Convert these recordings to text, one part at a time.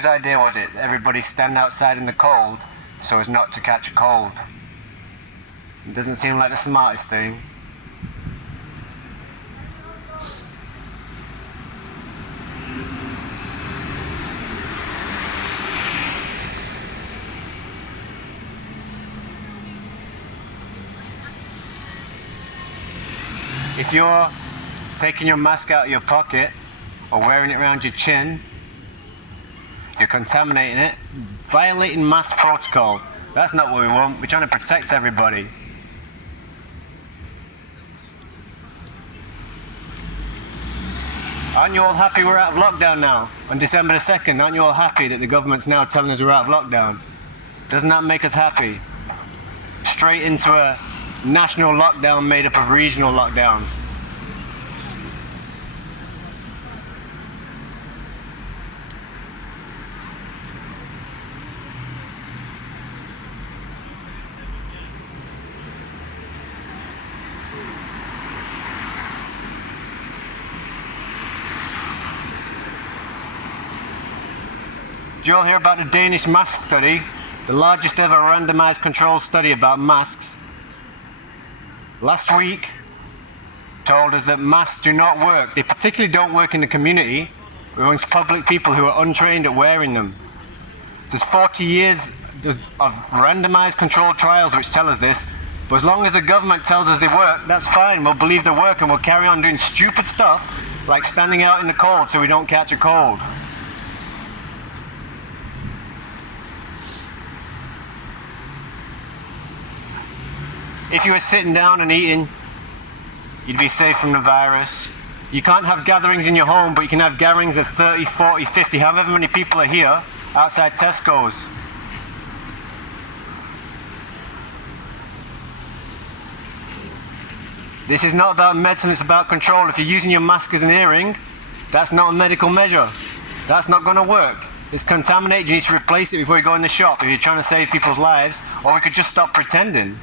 whose idea was it? Everybody stand outside in the cold so as not to catch a cold. It doesn't seem like the smartest thing. If you're taking your mask out of your pocket or wearing it around your chin, you're contaminating it, violating mask protocol. That's not what we want. We're trying to protect everybody. Aren't you all happy we're out of lockdown now? On December the 2nd, aren't you all happy that the government's now telling us we're out of lockdown? Doesn't that make us happy? Straight into a national lockdown made up of regional lockdowns. Did you all hear about the Danish mask study? The largest ever randomized controlled study about masks. Last week told us that masks do not work. They particularly don't work in the community amongst public people who are untrained at wearing them. There's 40 years of randomized controlled trials which tell us this, but as long as the government tells us they work, that's fine. We'll believe they work and we'll carry on doing stupid stuff like standing out in the cold so we don't catch a cold. If you were sitting down and eating, you'd be safe from the virus. You can't have gatherings in your home, but you can have gatherings of 30, 40, 50, however many people are here outside Tesco's. This is not about medicine, it's about control. If you're using your mask as an earring, that's not a medical measure. That's not going to work. It's contaminated, you need to replace it before you go in the shop if you're trying to save people's lives, or we could just stop pretending.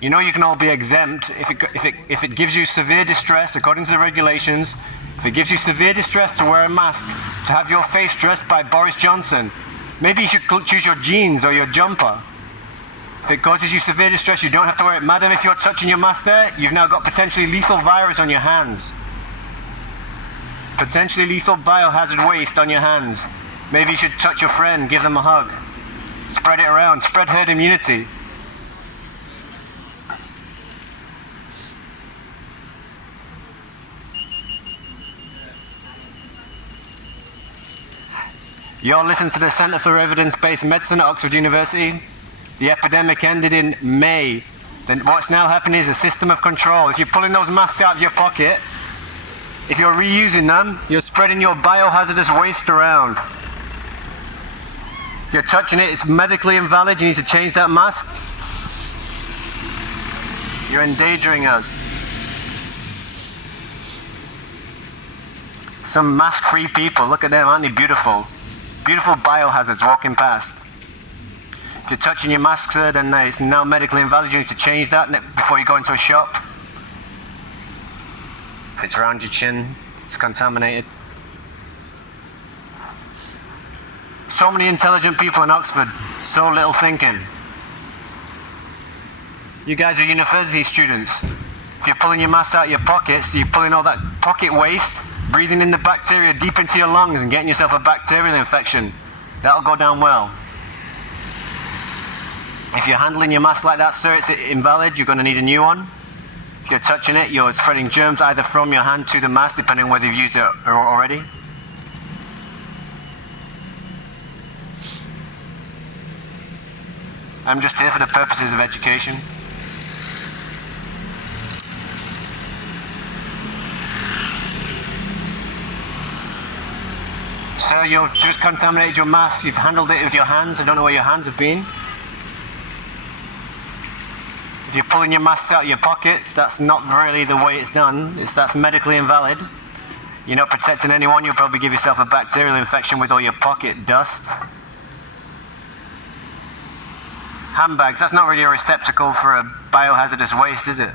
You know you can all be exempt if it gives you severe distress, according to the regulations. If it gives you severe distress to wear a mask, to have your face dressed by Boris Johnson, maybe you should choose your jeans or your jumper. If it causes you severe distress, you don't have to wear it. Madam, if you're touching your mask there, you've now got potentially lethal virus on your hands. Potentially lethal biohazard waste on your hands. Maybe you should touch your friend, give them a hug. Spread it around, spread herd immunity. You all listen to the Centre for Evidence-Based Medicine at Oxford University. The epidemic ended in May. Then what's now happening is a system of control. If you're pulling those masks out of your pocket, if you're reusing them, you're spreading your biohazardous waste around. If you're touching it, it's medically invalid. You need to change that mask. You're endangering us. Some mask-free people, look at them, aren't they beautiful? Beautiful biohazards walking past. If you're touching your mask, sir, then it's now medically invalid. You need to change that before you go into a shop. If it's around your chin, it's contaminated. So many intelligent people in Oxford, so little thinking. You guys are university students. If you're pulling your mask out of your pockets, you're pulling all that pocket waste, breathing in the bacteria deep into your lungs and getting yourself a bacterial infection. That'll go down well. If you're handling your mask like that, sir, it's invalid. You're going to need a new one. If you're touching it, you're spreading germs either from your hand to the mask, depending on whether you've used it already. I'm just here for the purposes of education. Sir, you've just contaminated your mask. You've handled it with your hands. I don't know where your hands have been. If you're pulling your mask out of your pockets, that's not really the way it's done. That's medically invalid. You're not protecting anyone. You'll probably give yourself a bacterial infection with all your pocket dust. handbags. That's not really a receptacle for a biohazardous waste, is it?